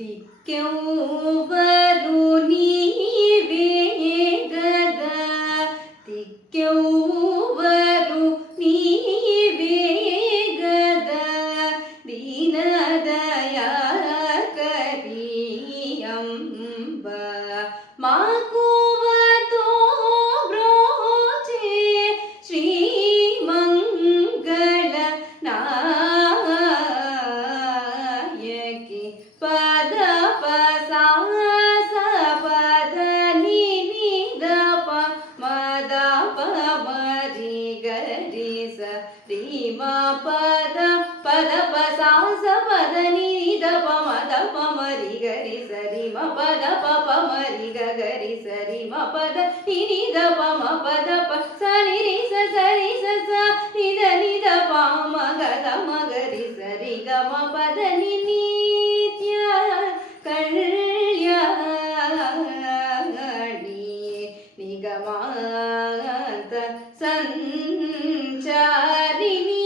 ದಿಕ್ಕೆವ್ವರು ನೀವೇ ಗದ ದಿಕ್ಕೆವ್ವರು ನೀವೇ ಗದ ದೀನದಯಾಕರಿಯಂಬ ಮಾಕುವ ತೋಬ್ರೋಚೆ ಶ್ರೀಮಂಗಳ ನಾಯಕಿ ಪದ ಪ ಸ ಪದ ನಿ ನಿ ದ ಪ ಮದ ಪ ಮರಿ ಗರಿ ಸ ರಿ ಮ ಪದ ಪದ ಪ ಸ ಪದ ನಿ ನಿ ದ ಪ ಮದ ಪ ಮರಿ ಗರಿ ಸ ರಿ ಮ ಪದ ಪ ಪ ಮರಿ ಗ ಗರಿ ಸ ರಿ ಮ ಪದ ನಿ ನಿ ದ ಪ ಮ ಪದ ಪ ಸ ನಿ ರಿ ಸ ನಿ ದ ಪ ಮ ಗ ದ ಮ ಗರಿ ಸ ರಿ ಗ ಮ ಪದ ನಿ ನಿತ್ಯ ಕಲ್ಯಾಣಿ ನಿಗಮಾಂತ ಸಂಚಾರಿಣಿ